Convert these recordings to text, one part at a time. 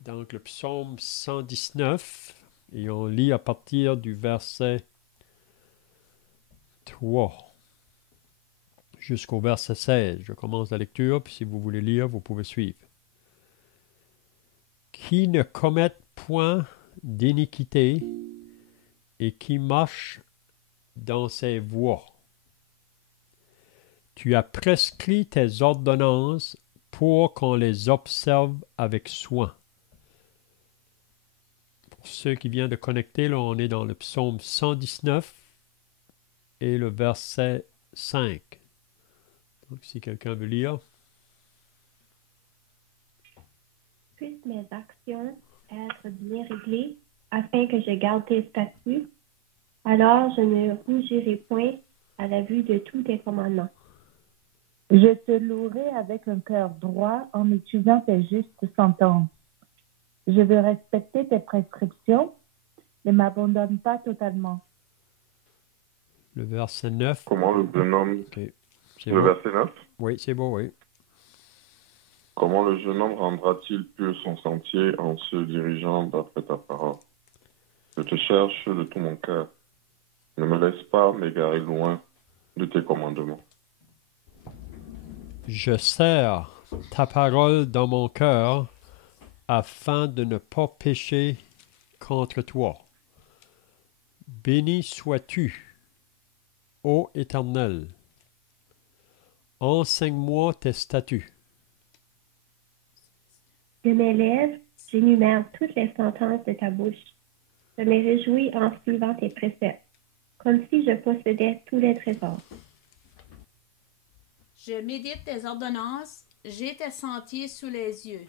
Donc, le psaume 119, et on lit à partir du verset 3 jusqu'au verset 16. Je commence la lecture, puis si vous voulez lire, vous pouvez suivre. Qui ne commettent point d'iniquité et qui marche dans ses voies. Tu as prescrit tes ordonnances pour qu'on les observe avec soin. Pour ceux qui viennent de connecter, là, on est dans le psaume 119 et le verset 5. Donc, si quelqu'un veut lire. Puissent mes actions être bien réglées, afin que je garde tes statuts, alors je ne rougirai point à la vue de tous tes commandements. Je te louerai avec un cœur droit en étudiant tes justes sentences. Je veux respecter tes prescriptions, ne m'abandonne pas totalement. Le verset 9. Comment le jeune homme... Okay. C'est Le bon. verset 9. Oui, c'est bon, oui. Comment le jeune homme rendra-t-il pur son sentier en se dirigeant d'après ta parole? Je te cherche de tout mon cœur. Ne me laisse pas m'égarer loin de tes commandements. Je serre ta parole dans mon cœur afin de ne pas pécher contre toi. Béni sois-tu, ô Éternel. Enseigne-moi tes statuts. De mes lèvres, j'énumère toutes les sentences de ta bouche. Je me réjouis en suivant tes préceptes, comme si je possédais tous les trésors. Je médite tes ordonnances, j'ai tes sentiers sous les yeux.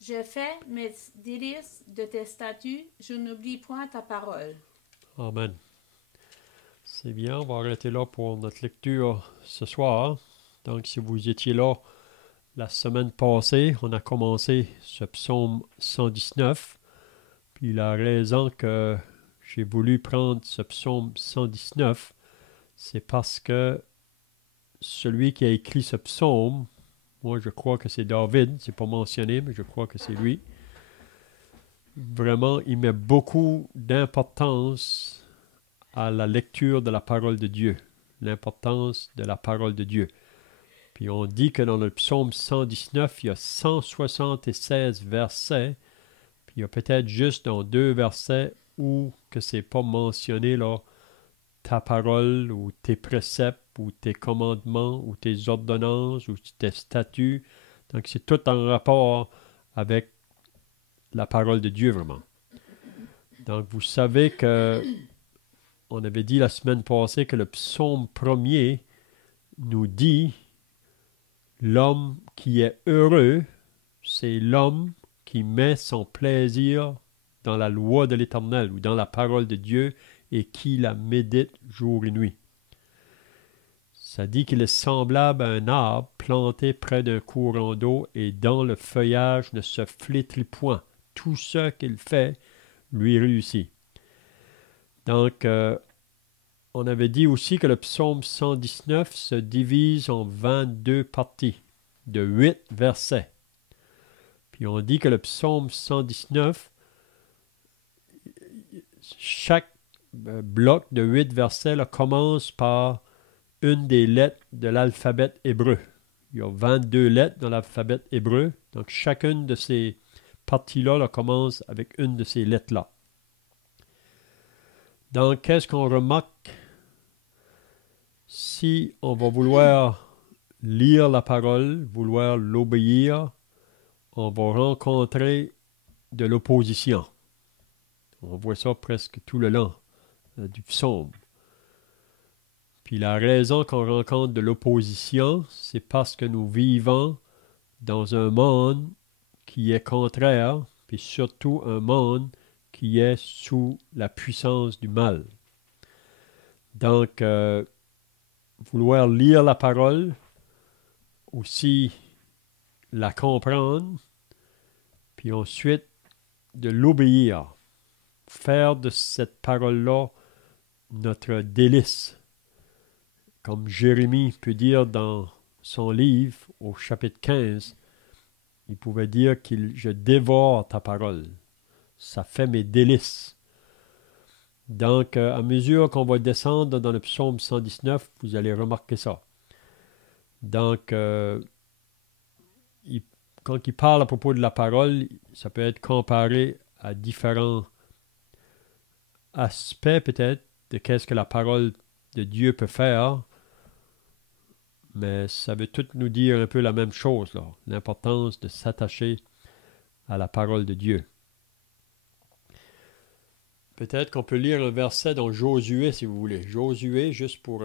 Je fais mes délices de tes statuts, je n'oublie point ta parole. Amen. C'est bien, on va arrêter là pour notre lecture ce soir. Donc, si vous étiez là la semaine passée, on a commencé ce psaume 119. Puis la raison que j'ai voulu prendre ce psaume 119, c'est parce que celui qui a écrit ce psaume, moi je crois que c'est David, c'est pas mentionné, mais je crois que c'est lui. Vraiment, il met beaucoup d'importance à la lecture de la parole de Dieu, l'importance de la parole de Dieu. Puis on dit que dans le psaume 119, il y a 176 versets, puis il y a peut-être juste dans 2 versets où que c'est pas mentionné là, ta parole ou tes préceptes ou tes commandements ou tes ordonnances ou tes statuts. Donc c'est tout en rapport avec la parole de Dieu vraiment. Donc vous savez que on avait dit la semaine passée que le psaume premier nous dit l'homme qui est heureux, c'est l'homme qui met son plaisir dans la loi de l'Éternel ou dans la parole de Dieu et qui la médite jour et nuit. Ça dit qu'il est semblable à un arbre planté près d'un courant d'eau et dont le feuillage ne se flétrit point. Tout ce qu'il fait lui réussit. Donc, on avait dit aussi que le psaume 119 se divise en 22 parties de 8 versets. Puis on dit que le psaume 119, chaque bloc de 8 versets là, commence par une des lettres de l'alphabet hébreu. Il y a 22 lettres dans l'alphabet hébreu. Donc chacune de ces parties-là là, commence avec une de ces lettres-là. Donc qu'est-ce qu'on remarque? Si on va vouloir lire la parole, vouloir l'obéir, on va rencontrer de l'opposition. On voit ça presque tout le long du psaume. Puis la raison qu'on rencontre de l'opposition, c'est parce que nous vivons dans un monde qui est contraire, puis surtout un monde qui est sous la puissance du mal. Donc, vouloir lire la parole, aussi la comprendre, puis ensuite de l'obéir. Faire de cette parole-là notre délice. Comme Jérémie peut dire dans son livre, au chapitre 15, il pouvait dire je dévore ta parole. Ça fait mes délices. Donc, à mesure qu'on va descendre dans le psaume 119, vous allez remarquer ça. Donc, quand il parle à propos de la parole, ça peut être comparé à différents aspects peut-être de qu'est-ce que la parole de Dieu peut faire, mais ça veut tout nous dire un peu la même chose, là, l'importance de s'attacher à la parole de Dieu. Peut-être qu'on peut lire un verset dans Josué, si vous voulez. Josué, juste pour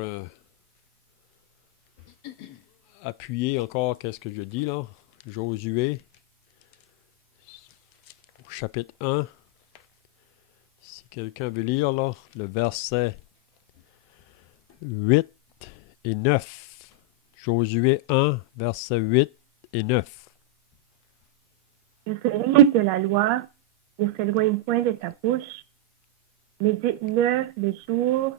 appuyer encore qu'est-ce que je dis là. Josué, au chapitre 1. Si quelqu'un veut lire là, le verset 8 et 9. Josué 1, versets 8 et 9. Que ce livre de la loi ne s'éloigne point de ta bouche, mais dites-le le jour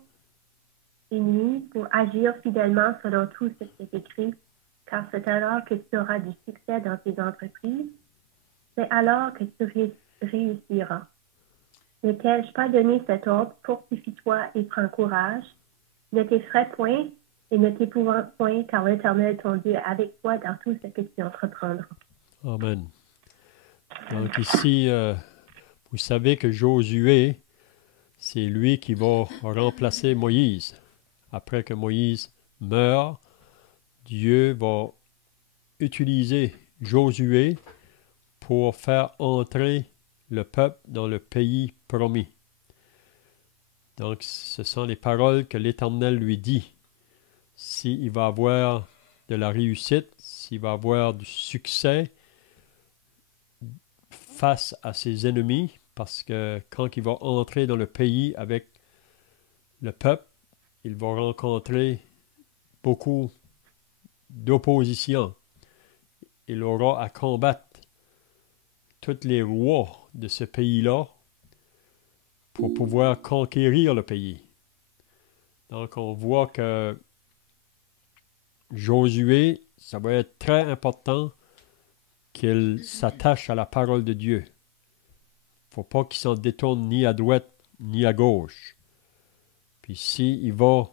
et nuit pour agir fidèlement selon tout ce qui est écrit, car c'est alors que tu auras du succès dans tes entreprises. C'est alors que tu réussiras. Ne t'ai-je pas donné cet ordre? Fortifie-toi et prends courage. Ne t'effraie point et ne t'épouvante point, car l'Éternel ton Dieu est avec toi dans tout ce que tu entreprendras. Amen. Donc ici, vous savez que Josué, c'est lui qui va remplacer Moïse. Après que Moïse meurt, Dieu va utiliser Josué pour faire entrer le peuple dans le pays promis. Donc, ce sont les paroles que l'Éternel lui dit. S'il va avoir de la réussite, s'il va avoir du succès face à ses ennemis, parce que quand il va entrer dans le pays avec le peuple, il va rencontrer beaucoup d'opposition. Il aura à combattre tous les rois de ce pays-là pour pouvoir conquérir le pays. Donc, on voit que Josué, ça va être très important qu'il s'attache à la parole de Dieu. Il ne faut pas qu'il s'en détourne ni à droite ni à gauche. Puis s'il va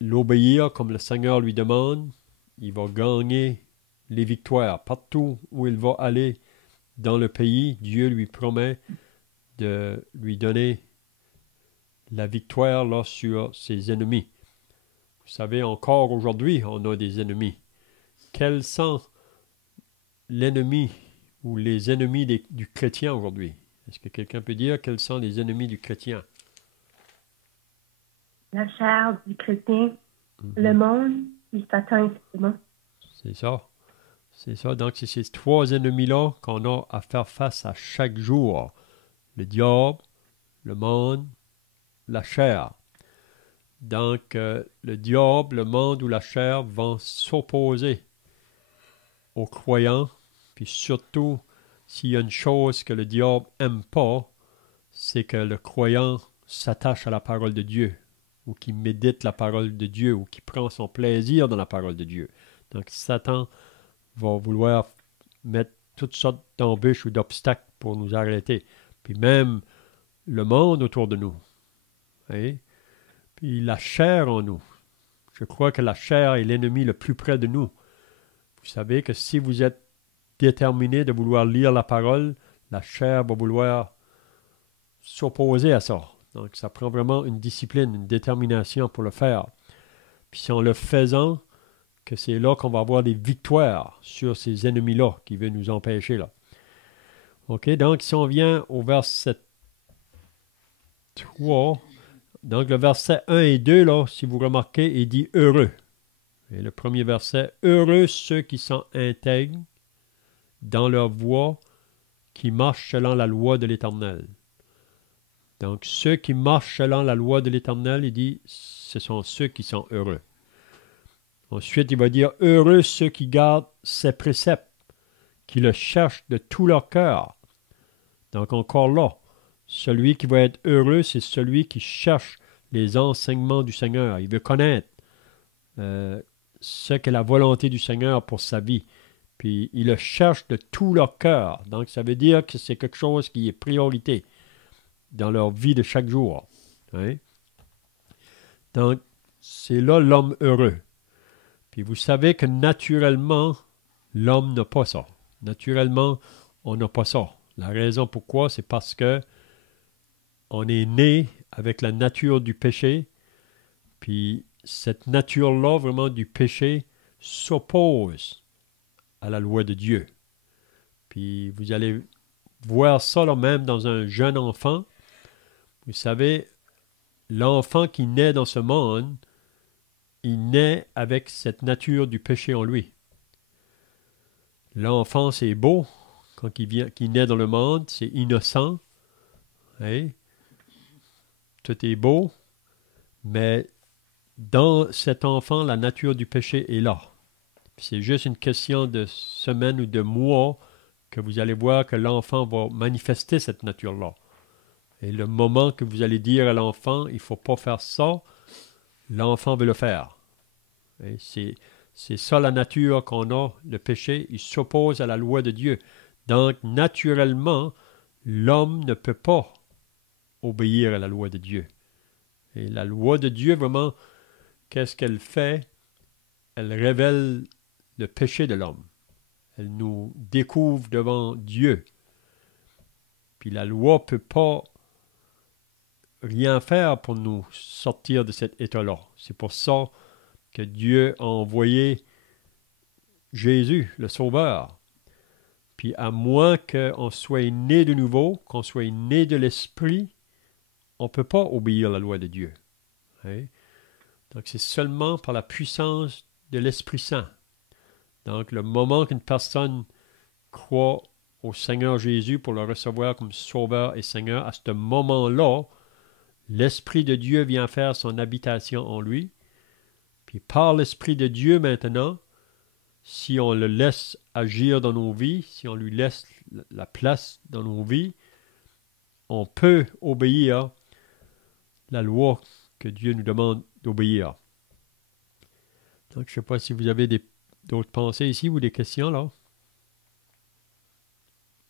l'obéir comme le Seigneur lui demande, il va gagner les victoires. Partout où il va aller dans le pays, Dieu lui promet de lui donner la victoire là, sur ses ennemis. Vous savez, encore aujourd'hui, on a des ennemis. Quels sont l'ennemi ou les ennemis du chrétien aujourd'hui? Est-ce que quelqu'un peut dire quels sont les ennemis du chrétien? La chair du chrétien, le monde, et Satan, effectivement. C'est ça. C'est ça. Donc, c'est ces trois ennemis-là qu'on a à faire face à chaque jour. Le diable, le monde, la chair. Donc, le diable, le monde ou la chair vont s'opposer aux croyants. Puis surtout, s'il y a une chose que le diable n'aime pas, c'est que le croyant s'attache à la parole de Dieu, ou qui médite la parole de Dieu, ou qui prend son plaisir dans la parole de Dieu. Donc, Satan va vouloir mettre toutes sortes d'embûches ou d'obstacles pour nous arrêter. Puis même le monde autour de nous. Hein? Puis la chair en nous. Je crois que la chair est l'ennemi le plus près de nous. Vous savez que si vous êtes déterminé de vouloir lire la parole, la chair va vouloir s'opposer à ça. Donc, ça prend vraiment une discipline, une détermination pour le faire. Puis, c'est en le faisant que c'est là qu'on va avoir des victoires sur ces ennemis-là qui veulent nous empêcher, là. OK? Donc, si on vient au verset 3, donc le verset 1 et 2, là, si vous remarquez, il dit « heureux ». Et le premier verset, « Heureux ceux qui sont intègres dans leur voie, qui marchent selon la loi de l'Éternel. » Donc, ceux qui marchent selon la loi de l'Éternel, il dit, ce sont ceux qui sont heureux. Ensuite, il va dire, « Heureux ceux qui gardent ses préceptes, qui le cherchent de tout leur cœur. » Donc, encore là, celui qui va être heureux, c'est celui qui cherche les enseignements du Seigneur. Il veut connaître ce qu'est la volonté du Seigneur pour sa vie. Puis ils le cherchent de tout leur cœur. Donc ça veut dire que c'est quelque chose qui est priorité dans leur vie de chaque jour. Hein? Donc c'est là l'homme heureux. Puis vous savez que naturellement, l'homme n'a pas ça. Naturellement, on n'a pas ça. La raison pourquoi, c'est parce que on est né avec la nature du péché, puis cette nature-là, vraiment du péché, s'oppose à la loi de Dieu. Puis vous allez voir ça là même dans un jeune enfant. Vous savez, l'enfant qui naît dans ce monde, il naît avec cette nature du péché en lui. L'enfant, c'est beau. Quand il naît dans le monde, c'est innocent. Hein? Tout est beau. Mais dans cet enfant, la nature du péché est là. C'est juste une question de semaines ou de mois que vous allez voir que l'enfant va manifester cette nature-là. Et le moment que vous allez dire à l'enfant, il ne faut pas faire ça, l'enfant veut le faire. Et c'est ça la nature qu'on a, le péché, il s'oppose à la loi de Dieu. Donc, naturellement, l'homme ne peut pas obéir à la loi de Dieu. Et la loi de Dieu, vraiment, qu'est-ce qu'elle fait? Elle révèle le péché de l'homme. Elle nous découvre devant Dieu. Puis la loi ne peut pas rien faire pour nous sortir de cet état-là. C'est pour ça que Dieu a envoyé Jésus, le Sauveur. Puis à moins qu'on soit né de nouveau, qu'on soit né de l'Esprit, on ne peut pas obéir à la loi de Dieu. Hein? Donc c'est seulement par la puissance de l'Esprit Saint. Donc le moment qu'une personne croit au Seigneur Jésus pour le recevoir comme Sauveur et Seigneur, à ce moment-là, l'Esprit de Dieu vient faire son habitation en lui. Puis par l'Esprit de Dieu maintenant, si on le laisse agir dans nos vies, si on lui laisse la place dans nos vies, on peut obéir la loi que Dieu nous demande d'obéir. Donc, je ne sais pas si vous avez d'autres pensées ici ou des questions là.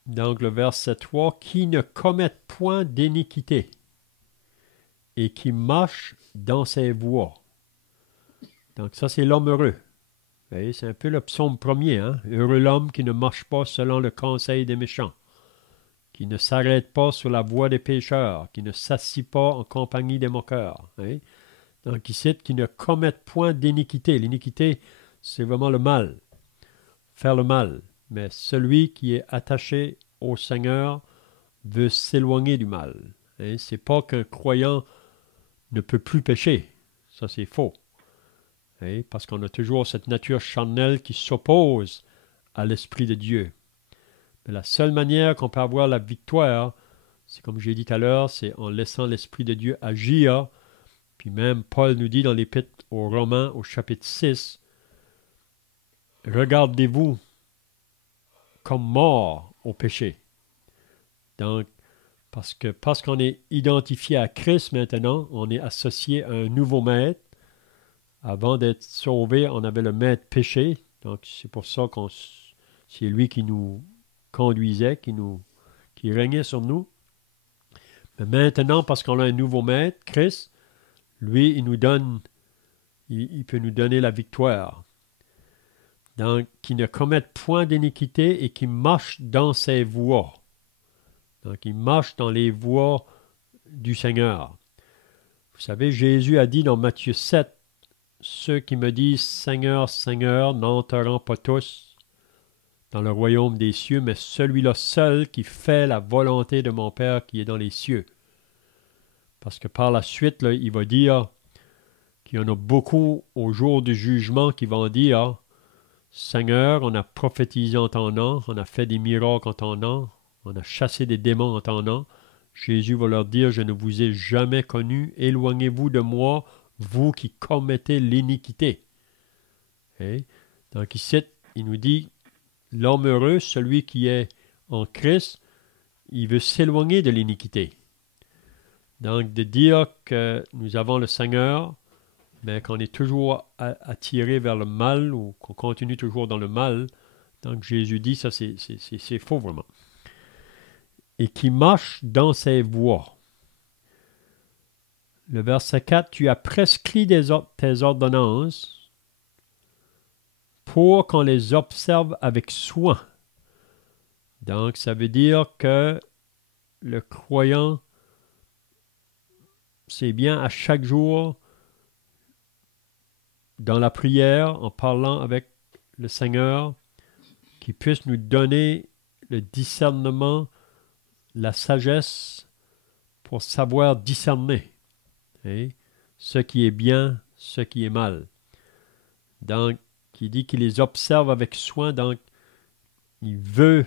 Donc, le verset 3, « Qui ne commettent point d'iniquité et qui marche dans ses voies. » Donc, ça, c'est l'homme heureux. Vous voyez, c'est un peu le psaume premier. Hein? Heureux l'homme qui ne marche pas selon le conseil des méchants, qui ne s'arrête pas sur la voie des pécheurs, qui ne s'assit pas en compagnie des moqueurs. Hein? Donc, il cite qui ne commettent point d'iniquité. L'iniquité, c'est vraiment le mal, faire le mal. Mais celui qui est attaché au Seigneur veut s'éloigner du mal. Hein? C'est pas qu'un croyant ne peut plus pécher. Ça, c'est faux. Hein? Parce qu'on a toujours cette nature charnelle qui s'oppose à l'Esprit de Dieu. Mais la seule manière qu'on peut avoir la victoire, c'est comme j'ai dit tout à l'heure, c'est en laissant l'Esprit de Dieu agir. Puis même Paul nous dit dans l'Épître aux Romains, au chapitre 6, « Regardez-vous comme mort au péché. » Donc, parce qu'on est identifié à Christ maintenant, on est associé à un nouveau maître. Avant d'être sauvé, on avait le maître péché. Donc, c'est pour ça que c'est lui qui nous conduisait, qui régnait sur nous. Mais maintenant, parce qu'on a un nouveau maître, Christ, lui, il peut nous donner la victoire. Donc, qui ne commettent point d'iniquité et qui marchent dans ses voies. Donc, il marche dans les voies du Seigneur. Vous savez, Jésus a dit dans Matthieu 7, « Ceux qui me disent Seigneur, Seigneur, n'entreront pas tous dans le royaume des cieux, mais celui-là seul qui fait la volonté de mon Père qui est dans les cieux. » Parce que par la suite, là, il va dire qu'il y en a beaucoup au jour du jugement qui vont dire « Seigneur, on a prophétisé en ton nom, on a fait des miracles en ton nom, on a chassé des démons en ton nom. » Jésus va leur dire « Je ne vous ai jamais connu, éloignez-vous de moi, vous qui commettez l'iniquité. » Donc ici, il nous dit « L'homme heureux, celui qui est en Christ, il veut s'éloigner de l'iniquité. » Donc de dire que nous avons le Seigneur, mais qu'on est toujours attiré vers le mal ou qu'on continue toujours dans le mal, Donc Jésus dit, ça c'est faux vraiment. Et qui marche dans ses voies. Le verset 4, tu as prescrit tes ordonnances pour qu'on les observe avec soin. Donc ça veut dire que le croyant, c'est bien à chaque jour, dans la prière, en parlant avec le Seigneur, qu'il puisse nous donner le discernement, la sagesse pour savoir discerner ce qui est bien, ce qui est mal. Donc, il dit qu'il les observe avec soin, donc il veut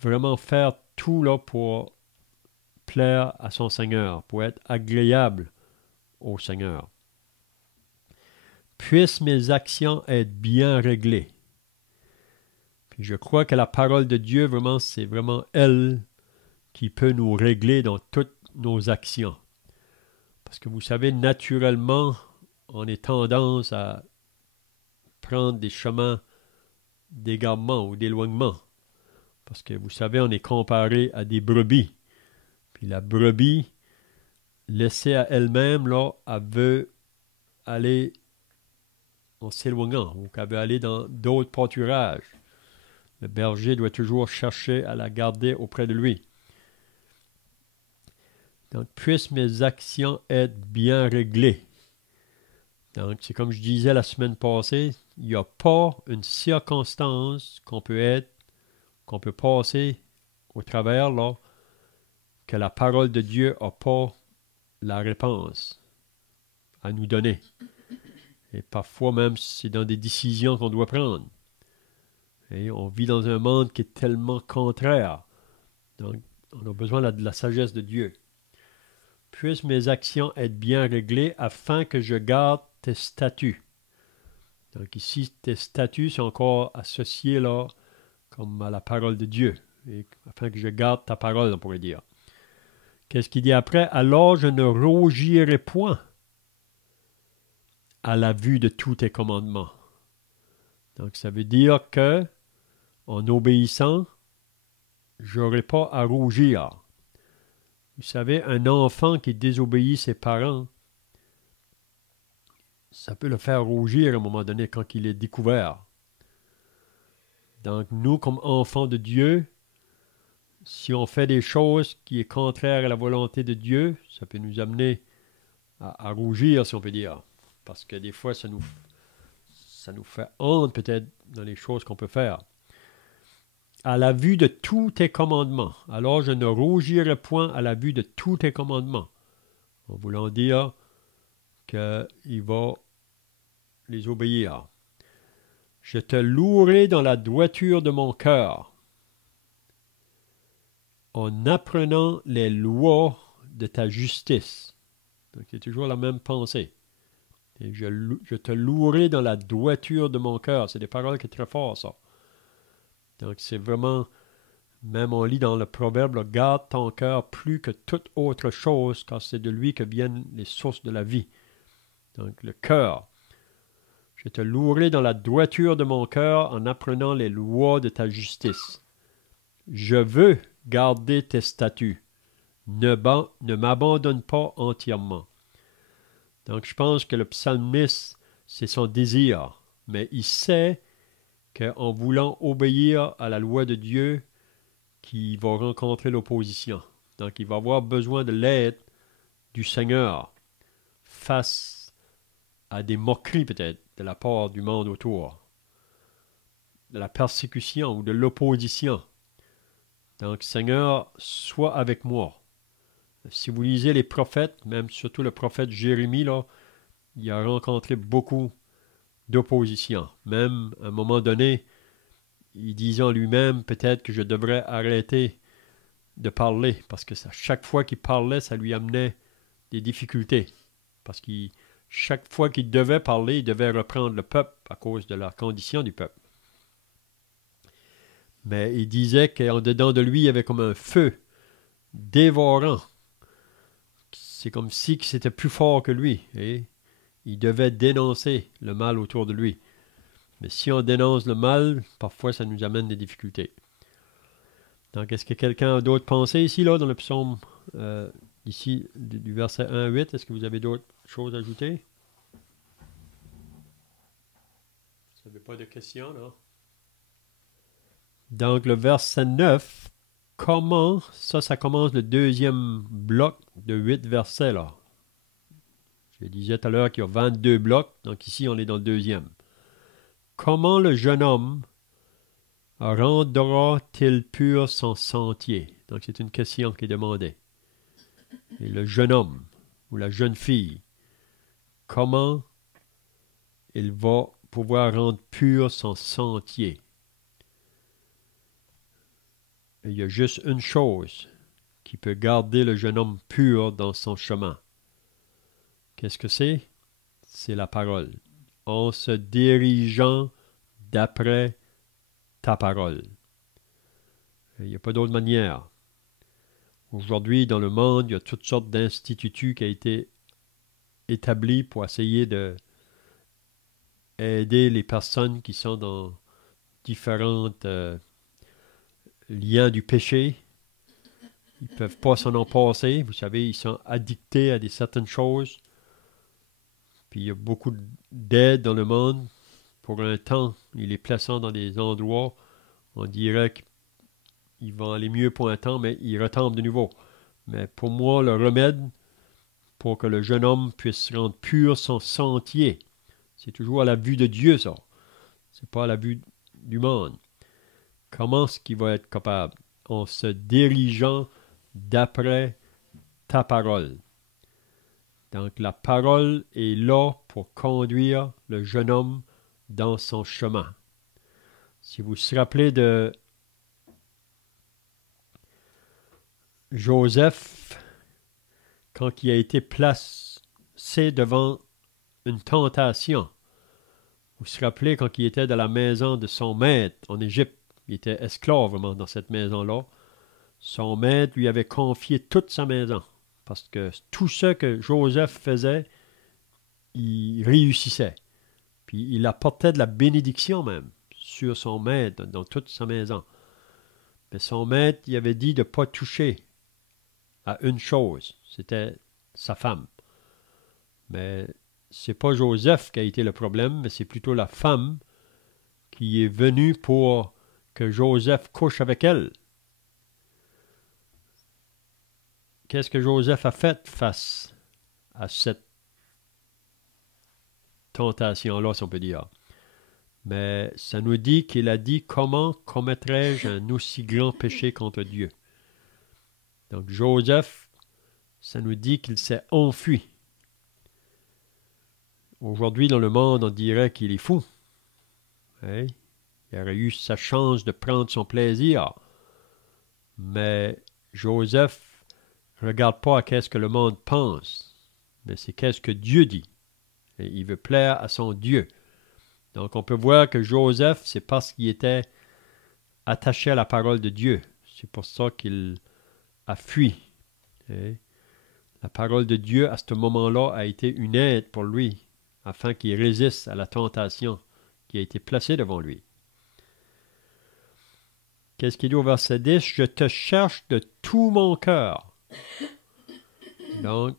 vraiment faire tout là pour plaire à son Seigneur, pour être agréable au Seigneur. Puissent mes actions être bien réglées. Puis je crois que la parole de Dieu, vraiment, c'est vraiment elle qui peut nous régler dans toutes nos actions. Parce que vous savez, naturellement, on est tendance à prendre des chemins d'égarement ou d'éloignement. Parce que vous savez, on est comparé à des brebis. Puis la brebis, laissée à elle-même, là, elle veut aller en s'éloignant, ou qu'elle veut aller dans d'autres pâturages. Le berger doit toujours chercher à la garder auprès de lui. Donc, puissent mes actions être bien réglées. Donc, c'est comme je disais la semaine passée, il n'y a pas une circonstance qu'on peut passer au travers, là, que la parole de Dieu n'a pas la réponse à nous donner. Et parfois même, c'est dans des décisions qu'on doit prendre. Et on vit dans un monde qui est tellement contraire. Donc, on a besoin de la sagesse de Dieu. Puissent mes actions être bien réglées afin que je garde tes statuts. Donc ici, tes statuts sont encore associés là, comme à la parole de Dieu. Et afin que je garde ta parole, on pourrait dire. Qu'est-ce qu'il dit après? Alors je ne rougirai point à la vue de tous tes commandements. Donc ça veut dire que, en obéissant, je n'aurai pas à rougir. Vous savez, un enfant qui désobéit ses parents, ça peut le faire rougir à un moment donné quand il est découvert. Donc nous, comme enfants de Dieu, si on fait des choses qui sont contraires à la volonté de Dieu, ça peut nous amener à rougir, si on peut dire. Parce que des fois, ça nous fait honte peut-être dans les choses qu'on peut faire. À la vue de tous tes commandements. Alors je ne rougirai point à la vue de tous tes commandements. En voulant dire qu'il va les obéir. Je te louerai dans la droiture de mon cœur, en apprenant les lois de ta justice. Donc c'est toujours la même pensée. Et je te louerai dans la droiture de mon cœur. C'est des paroles qui sont très fortes, ça. Donc c'est vraiment, même on lit dans le proverbe, là, garde ton cœur plus que toute autre chose, car c'est de lui que viennent les sources de la vie. Donc le cœur. Je te louerai dans la droiture de mon cœur en apprenant les lois de ta justice. Je veux garder tes statuts. Ne m'abandonne pas entièrement. Donc je pense que le psalmiste, c'est son désir, mais il sait qu'en voulant obéir à la loi de Dieu, qu'il va rencontrer l'opposition. Donc il va avoir besoin de l'aide du Seigneur face à des moqueries peut-être de la part du monde autour, de la persécution ou de l'opposition. Donc Seigneur, sois avec moi. Si vous lisez les prophètes, même surtout le prophète Jérémie, là, il a rencontré beaucoup d'opposition. Même à un moment donné, il disait en lui-même peut-être que je devrais arrêter de parler, parce que chaque fois qu'il parlait, ça lui amenait des difficultés. Parce que chaque fois qu'il devait parler, il devait reprendre le peuple à cause de la condition du peuple. Mais il disait qu'en dedans de lui, il y avait comme un feu dévorant. C'est comme si c'était plus fort que lui. Et il devait dénoncer le mal autour de lui. Mais si on dénonce le mal, parfois ça nous amène des difficultés. Donc, est-ce que quelqu'un a d'autres pensées ici, là, dans le psaume, ici, du verset 1 à 8? Est-ce que vous avez d'autres choses à ajouter? Vous n'avez pas de questions, là? Donc, le verset 9, comment, ça commence le deuxième bloc de 8 versets, là. Je disais tout à l'heure qu'il y a 22 blocs, donc ici, on est dans le deuxième. Comment le jeune homme rendra-t-il pur son sentier? Donc, c'est une question qui est demandée. Et le jeune homme ou la jeune fille, comment il va pouvoir rendre pur son sentier? Et il y a juste une chose qui peut garder le jeune homme pur dans son chemin. Qu'est-ce que c'est? C'est la parole. En se dirigeant d'après ta parole. Il n'y a pas d'autre manière. Aujourd'hui, dans le monde, il y a toutes sortes d'instituts qui ont été établis pour essayer de aider les personnes qui sont dans différents liens du péché. Ils ne peuvent pas s'en passer. Vous savez, ils sont addictés à certaines choses. Puis il y a beaucoup d'aide dans le monde. Pour un temps, il est plaçant dans des endroits, on dirait qu'ils vont aller mieux pour un temps, mais ils retombent de nouveau. Mais pour moi, le remède pour que le jeune homme puisse rendre pur son sentier, c'est toujours à la vue de Dieu, ça. C'est pas à la vue du monde. Comment est-ce qu'il va être capable? En se dirigeant d'après ta parole. Donc, la parole est là pour conduire le jeune homme dans son chemin. Si vous vous rappelez de Joseph, quand il a été placé devant une tentation, vous vous rappelez quand il était dans la maison de son maître en Égypte, il était esclave vraiment dans cette maison-là, son maître lui avait confié toute sa maison, parce que tout ce que Joseph faisait, il réussissait. Puis il apportait de la bénédiction même sur son maître, dans toute sa maison. Mais son maître, il avait dit de ne pas toucher à une chose, c'était sa femme. Mais c'est pas Joseph qui a été le problème, mais c'est plutôt la femme qui est venue pour que Joseph couche avec elle. Qu'est-ce que Joseph a fait face à cette tentation-là, si on peut dire? Mais ça nous dit qu'il a dit « Comment commettrais-je un aussi grand péché contre Dieu? » Donc Joseph, ça nous dit qu'il s'est enfui. Aujourd'hui, dans le monde, on dirait qu'il est fou. Hein? Il aurait eu sa chance de prendre son plaisir. Mais Joseph ne regarde pas à qu'est-ce que le monde pense, mais c'est qu'est-ce que Dieu dit. Et il veut plaire à son Dieu. Donc on peut voir que Joseph, c'est parce qu'il était attaché à la parole de Dieu. C'est pour ça qu'il a fui. Et la parole de Dieu, à ce moment-là, a été une aide pour lui, afin qu'il résiste à la tentation qui a été placée devant lui. Qu'est-ce qu'il dit au verset 10? « Je te cherche de tout mon cœur. » Donc,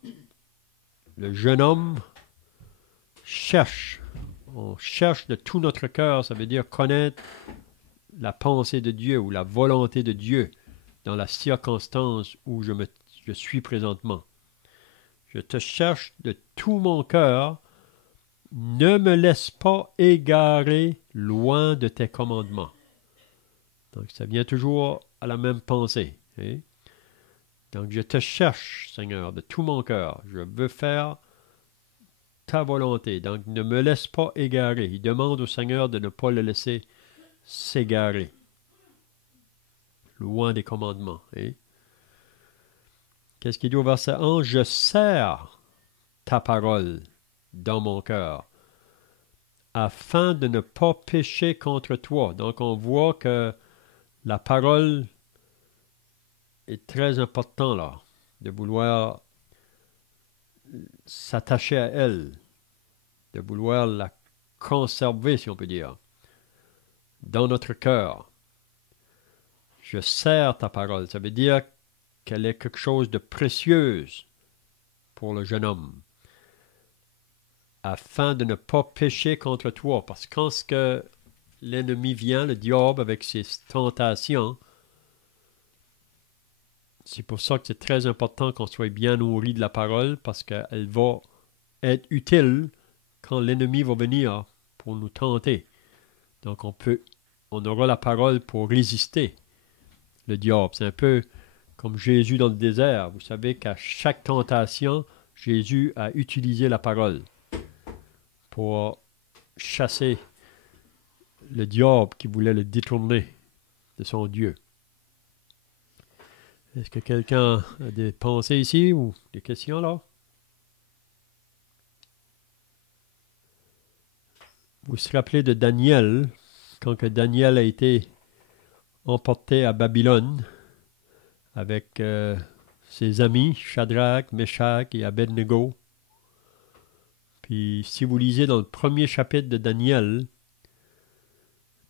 le jeune homme cherche. On cherche de tout notre cœur, ça veut dire connaître la pensée de Dieu ou la volonté de Dieu dans la circonstance où je suis présentement. Je te cherche de tout mon cœur. Ne me laisse pas égarer loin de tes commandements. Donc, ça vient toujours à la même pensée. Hein? Donc, je te cherche, Seigneur, de tout mon cœur. Je veux faire ta volonté. Donc, ne me laisse pas égarer. Il demande au Seigneur de ne pas le laisser s'égarer. Loin des commandements. Hein? Qu'est-ce qu'il dit au verset 11? Je serre ta parole dans mon cœur, afin de ne pas pécher contre toi. Donc, on voit que la parole est très importante là, de vouloir s'attacher à elle, de vouloir la conserver, si on peut dire. dans notre cœur. Je serre ta parole. Ça veut dire qu'elle est quelque chose de précieuse pour le jeune homme, afin de ne pas pécher contre toi. Parce que quand ce que l'ennemi vient, le diable, avec ses tentations, c'est pour ça que c'est très important qu'on soit bien nourri de la parole, parce qu'elle va être utile quand l'ennemi va venir pour nous tenter. Donc on aura la parole pour résister le diable. C'est un peu comme Jésus dans le désert. Vous savez qu'à chaque tentation, Jésus a utilisé la parole pour chasser le diable qui voulait le détourner de son Dieu. Est-ce que quelqu'un a des pensées ici ou des questions là? Vous vous rappelez de Daniel, quand que Daniel a été emporté à Babylone avec ses amis, Shadrach, Meshach et Abednego. Puis si vous lisez dans le premier chapitre de Daniel,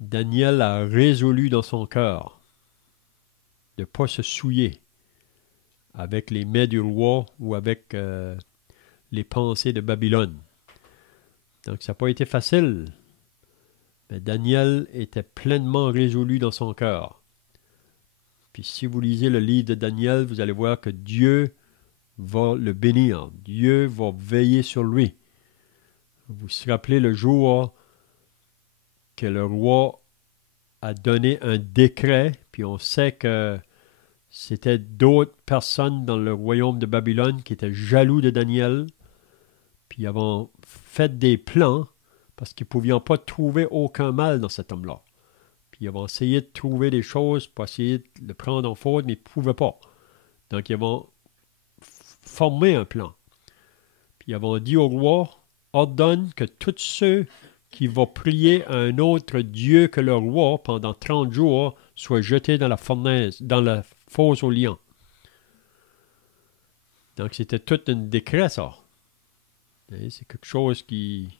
Daniel a résolu dans son cœur de ne pas se souiller avec les mets du roi ou avec les pensées de Babylone. Donc ça n'a pas été facile, mais Daniel était pleinement résolu dans son cœur. Puis si vous lisez le livre de Daniel, vous allez voir que Dieu va le bénir. Dieu va veiller sur lui. Vous vous rappelez le jour que le roi a donné un décret, puis on sait que c'était d'autres personnes dans le royaume de Babylone qui étaient jaloux de Daniel, puis ils avaient fait des plans parce qu'ils ne pouvaient pas trouver aucun mal dans cet homme-là. Puis ils avaient essayé de trouver des choses pour essayer de le prendre en faute, mais ils ne pouvaient pas. Donc ils avaient formé un plan. Puis ils avaient dit au roi, ordonne que tous ceux qui vont prier à un autre Dieu que le roi pendant 30 jours soient jetés dans la fournaise, dans la fosse aux lions. Donc c'était tout un décret, ça. Et c'est quelque chose qui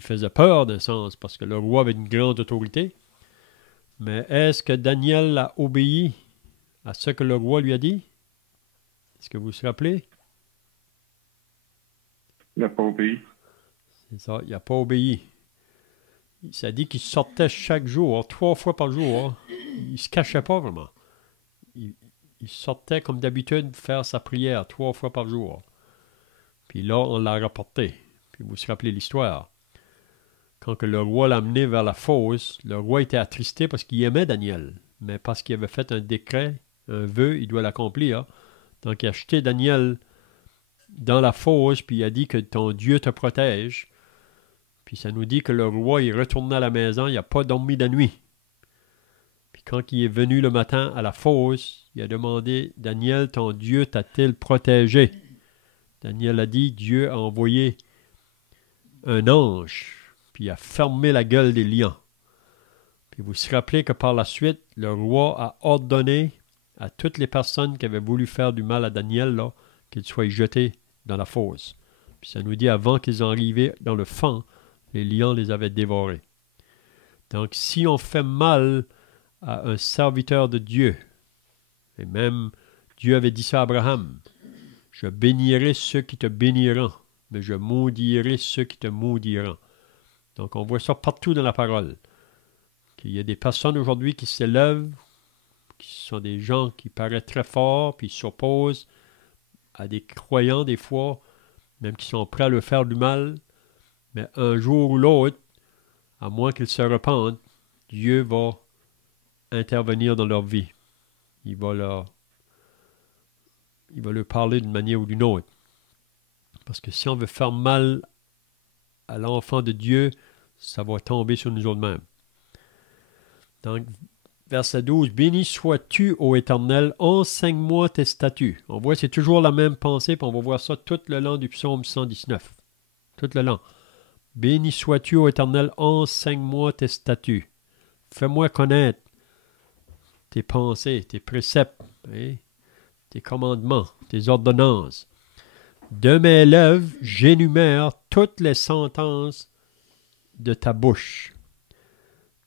faisait peur d'un sens, parce que le roi avait une grande autorité. Mais est-ce que Daniel a obéi à ce que le roi lui a dit? Est-ce que vous vous rappelez? Il n'a pas obéi. C'est ça, il n'a pas obéi. Ça dit qu'il sortait chaque jour, 3 fois par jour. Il ne se cachait pas vraiment. Il sortait comme d'habitude faire sa prière 3 fois par jour. Puis là, on l'a rapporté. Puis vous vous rappelez l'histoire. Quand que le roi l'a amené vers la fosse, le roi était attristé parce qu'il aimait Daniel. Mais parce qu'il avait fait un décret, un vœu, il doit l'accomplir. Donc il a jeté Daniel dans la fosse, puis il a dit que ton Dieu te protège. Puis ça nous dit que le roi, il retourna à la maison, il n'a pas dormi de nuit. Puis quand il est venu le matin à la fosse, il a demandé, Daniel, ton Dieu t'a-t-il protégé? Daniel a dit, Dieu a envoyé un ange, puis il a fermé la gueule des lions. Puis vous vous rappelez que par la suite, le roi a ordonné à toutes les personnes qui avaient voulu faire du mal à Daniel, là, qu'ils soient jetés dans la fosse. Puis ça nous dit, avant qu'ils en arrivaient dans le fond, les lions les avaient dévorés. Donc, si on fait mal à un serviteur de Dieu, et même Dieu avait dit ça à Abraham, je bénirai ceux qui te béniront, mais je maudirai ceux qui te maudiront. Donc, on voit ça partout dans la parole. Qu'il y a des personnes aujourd'hui qui s'élèvent, qui sont des gens qui paraissent très forts, puis s'opposent à des croyants des fois, même qui sont prêts à leur faire du mal. Mais un jour ou l'autre, à moins qu'ils se repentent, Dieu va intervenir dans leur vie. Il va leur parler d'une manière ou d'une autre. Parce que si on veut faire mal à l'enfant de Dieu, ça va tomber sur nous autres-mêmes. Donc, verset 12, « Béni sois-tu, ô Éternel, enseigne-moi tes statuts. » On voit, c'est toujours la même pensée, puis on va voir ça tout le long du psaume 119. Tout le long. « Béni sois-tu, ô Éternel, enseigne-moi tes statuts. Fais-moi connaître tes pensées, tes préceptes, tes commandements, tes ordonnances. De mes lèvres, j'énumère toutes les sentences de ta bouche.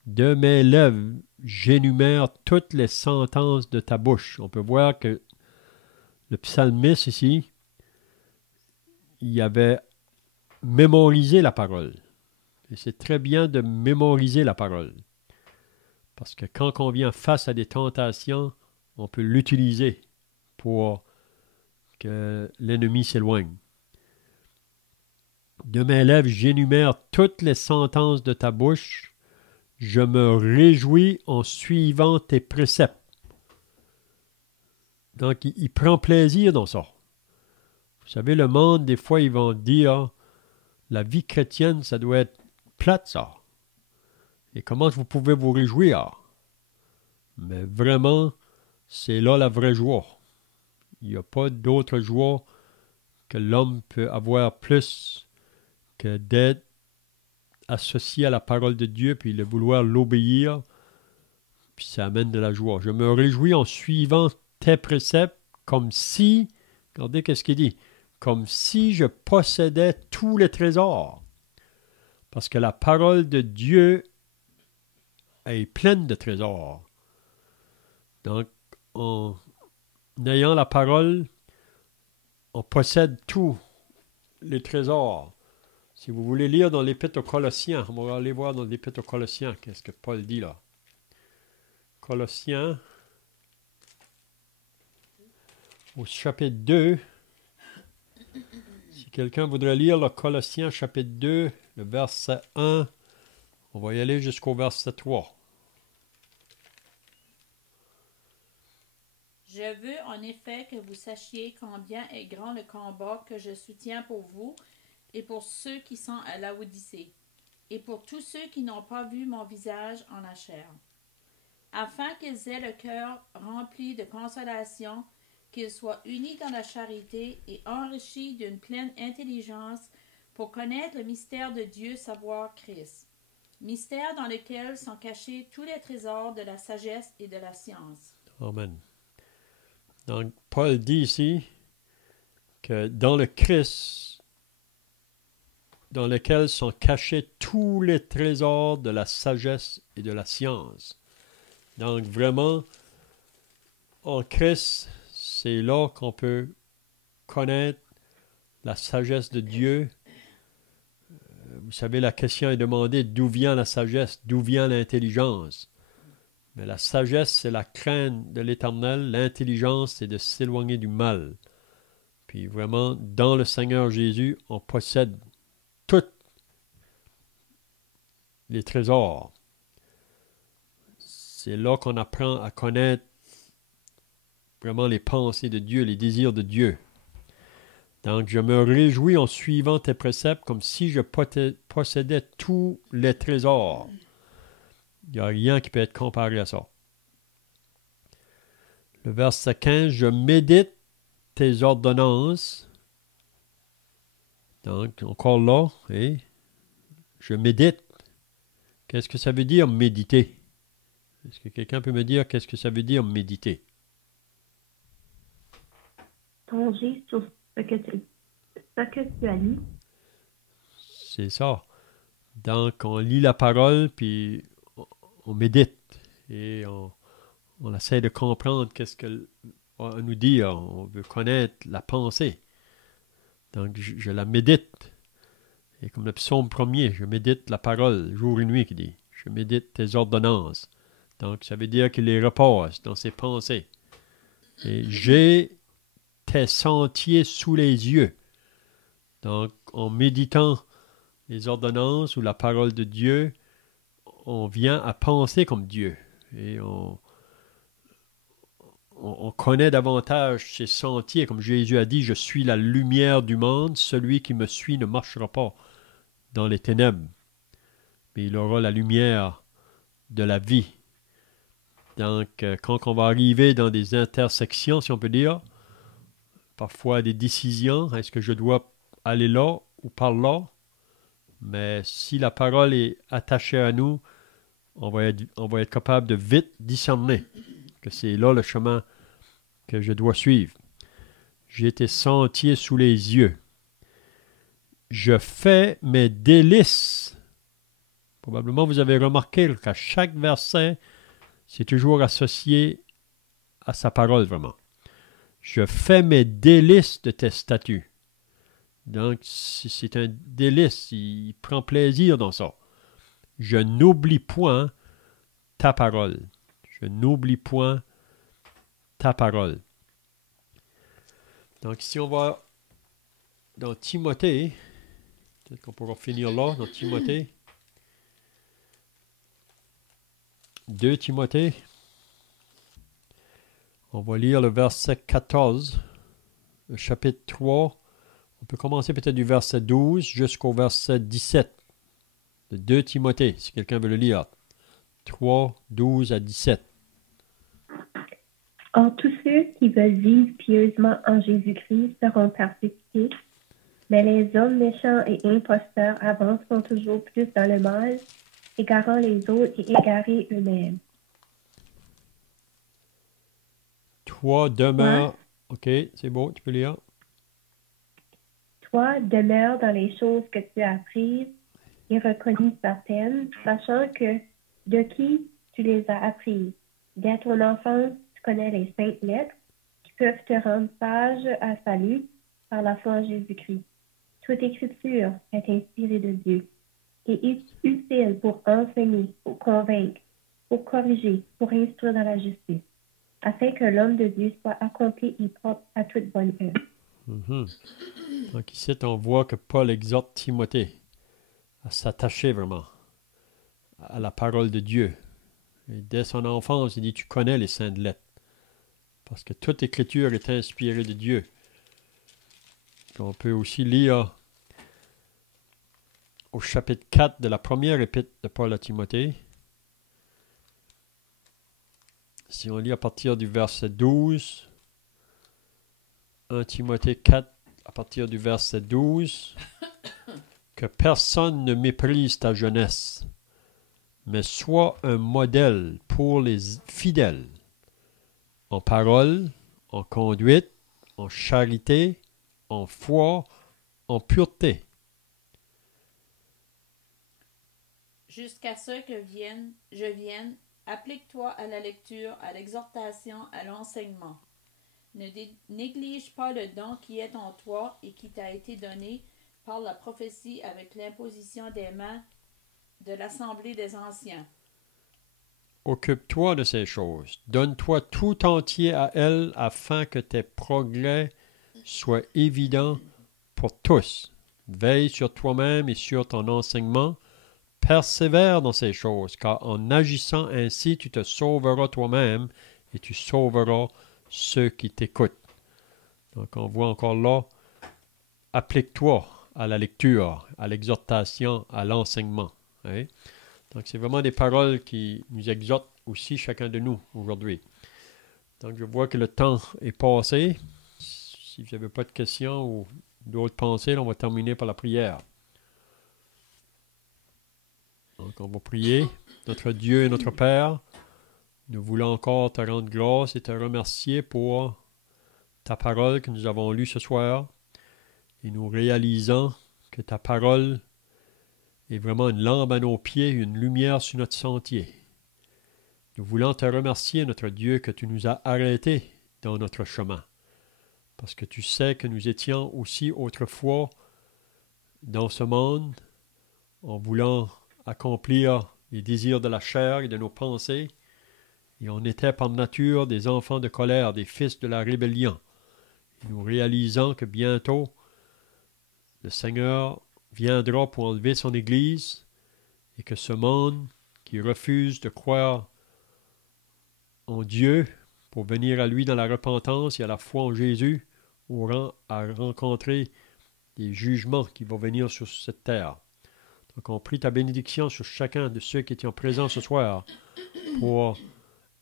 De mes lèvres, j'énumère toutes les sentences de ta bouche. On peut voir que le psalmiste ici, il avait mémorisé la parole. Et c'est très bien de mémoriser la parole. Parce que quand on vient face à des tentations, on peut l'utiliser pour que l'ennemi s'éloigne. De mes lèvres, j'énumère toutes les sentences de ta bouche. Je me réjouis en suivant tes préceptes. Donc, il prend plaisir dans ça. Vous savez, le monde, des fois, ils vont dire, la vie chrétienne, ça doit être plate, ça. Et comment vous pouvez vous réjouir? Mais vraiment, c'est là la vraie joie. Il n'y a pas d'autre joie que l'homme peut avoir plus que d'être associé à la parole de Dieu, puis de vouloir l'obéir, puis ça amène de la joie. Je me réjouis en suivant tes préceptes comme si, regardez qu'est-ce qu'il dit, comme si je possédais tous les trésors. Parce que la parole de Dieu est pleine de trésors. Donc, en ayant la parole, on possède tous les trésors. Si vous voulez lire dans l'Épître aux Colossiens, on va aller voir dans l'Épître aux Colossiens, qu'est-ce que Paul dit là. Colossiens, au chapitre 2. Si quelqu'un voudrait lire le Colossiens, chapitre 2, le verset 1, on va y aller jusqu'au verset 3. Je veux en effet que vous sachiez combien est grand le combat que je soutiens pour vous et pour ceux qui sont à Laodicée, et pour tous ceux qui n'ont pas vu mon visage en la chair, afin qu'ils aient le cœur rempli de consolation, qu'ils soient unis dans la charité et enrichis d'une pleine intelligence pour connaître le mystère de Dieu, savoir Christ, mystère dans lequel sont cachés tous les trésors de la sagesse et de la science. Amen. Donc, Paul dit ici que dans le Christ, dans lequel sont cachés tous les trésors de la sagesse et de la science. Donc, vraiment, en Christ, c'est là qu'on peut connaître la sagesse de Dieu. Vous savez, la question est demandée, d'où vient la sagesse, d'où vient l'intelligence? Mais la sagesse, c'est la crainte de l'Éternel. L'intelligence, c'est de s'éloigner du mal. Puis vraiment, dans le Seigneur Jésus, on possède tous les trésors. C'est là qu'on apprend à connaître vraiment les pensées de Dieu, les désirs de Dieu. Donc, je me réjouis en suivant tes préceptes comme si je possédais tous les trésors. Il n'y a rien qui peut être comparé à ça. Le verset 15, je médite tes ordonnances. Donc, encore là, et je médite. Qu'est-ce que ça veut dire méditer? Est-ce que quelqu'un peut me dire qu'est-ce que ça veut dire méditer? Songer sur ce que tu as lu. C'est ça. Donc, on lit la parole, puis on médite et on essaie de comprendre qu'est-ce qu'elle va nous dire. On veut connaître la pensée. Donc, je la médite. Et comme le psaume premier, je médite la parole jour et nuit, qui dit. Je médite tes ordonnances. Donc, ça veut dire qu'il les repose dans ses pensées. Et j'ai tes sentiers sous les yeux. Donc, en méditant les ordonnances ou la parole de Dieu, on vient à penser comme Dieu. Et on connaît davantage ses sentiers. Comme Jésus a dit, je suis la lumière du monde. Celui qui me suit ne marchera pas dans les ténèbres, mais il aura la lumière de la vie. Donc, quand on va arriver dans des intersections, si on peut dire, parfois des décisions, est-ce que je dois aller là ou par là? Mais si la parole est attachée à nous, on va être capable de vite discerner que c'est là le chemin que je dois suivre. J'ai tes sentiers sous les yeux. Je fais mes délices Probablement, vous avez remarqué qu'à chaque verset, c'est toujours associé à sa parole, vraiment. Je fais mes délices de tes statuts. Donc, c'est un délice. Il prend plaisir dans ça. Je n'oublie point ta parole. Je n'oublie point ta parole. Donc, si on va dans Timothée, peut-être qu'on pourra finir là, dans Timothée. 2 Timothée. On va lire le verset 14, le chapitre 3. On peut commencer peut-être du verset 12 jusqu'au verset 17 de 2 Timothée, si quelqu'un veut le lire. 3, 12 à 17. Or, tous ceux qui veulent vivre pieusement en Jésus-Christ seront persécutés, mais les hommes méchants et imposteurs avanceront toujours plus dans le mal, égarant les autres et égarés eux-mêmes. Toi demeure. Ok, c'est beau, tu peux lire. Toi, demeure dans les choses que tu as apprises et reconnues certaines, sachant que de qui tu les as apprises. Dès ton enfance, tu connais les saintes lettres qui peuvent te rendre sage à salut par la foi en Jésus-Christ. Toute écriture est inspirée de Dieu et est utile pour enseigner, pour convaincre, pour corriger, pour instruire dans la justice, afin que l'homme de Dieu soit accompli et propre à toute bonne œuvre. Donc ici, on voit que Paul exhorte Timothée à s'attacher vraiment à la parole de Dieu. Et dès son enfance, il dit, tu connais les saintes lettres. Parce que toute écriture est inspirée de Dieu. On peut aussi lire au chapitre 4 de la première épître de Paul à Timothée. Si on lit à partir du verset 12, 1 Timothée 4, à partir du verset 12, que personne ne méprise ta jeunesse, mais sois un modèle pour les fidèles, en parole, en conduite, en charité, en foi, en pureté. Jusqu'à ce que je vienne, applique-toi à la lecture, à l'exhortation, à l'enseignement. Ne néglige pas le don qui est en toi et qui t'a été donné par la prophétie avec l'imposition des mains de l'assemblée des anciens. Occupe-toi de ces choses. Donne-toi tout entier à elles afin que tes progrès soient évidents pour tous. Veille sur toi-même et sur ton enseignement. Persévère dans ces choses, car en agissant ainsi, tu te sauveras toi-même et tu sauveras ceux qui t'écoutent. Donc on voit encore là, applique-toi à la lecture, à l'exhortation, à l'enseignement. Hein? Donc c'est vraiment des paroles qui nous exhortent aussi chacun de nous aujourd'hui. Donc je vois que le temps est passé. Si vous n'avez pas de questions ou d'autres pensées, on va terminer par la prière. Donc on va prier. Notre Dieu et notre Père, nous voulons encore te rendre grâce et te remercier pour ta parole que nous avons lue ce soir. Et nous réalisons que ta parole est vraiment une lampe à nos pieds, une lumière sur notre sentier. Nous voulons te remercier, notre Dieu, que tu nous as arrêtés dans notre chemin. Parce que tu sais que nous étions aussi autrefois dans ce monde en voulant accomplir les désirs de la chair et de nos pensées. Et on était par nature des enfants de colère, des fils de la rébellion. Et nous réalisons que bientôt, le Seigneur viendra pour enlever son Église et que ce monde qui refuse de croire en Dieu pour venir à lui dans la repentance et à la foi en Jésus aura à rencontrer des jugements qui vont venir sur cette terre. Donc on prie ta bénédiction sur chacun de ceux qui étaient présents ce soir pour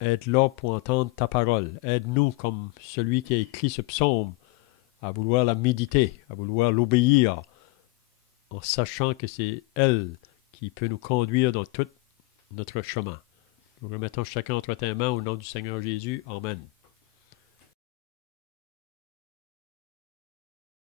être là pour entendre ta parole. Aide-nous comme celui qui a écrit ce psaume à vouloir la méditer, à vouloir l'obéir en sachant que c'est elle qui peut nous conduire dans tout notre chemin. Nous remettons chacun entre tes mains au nom du Seigneur Jésus. Amen.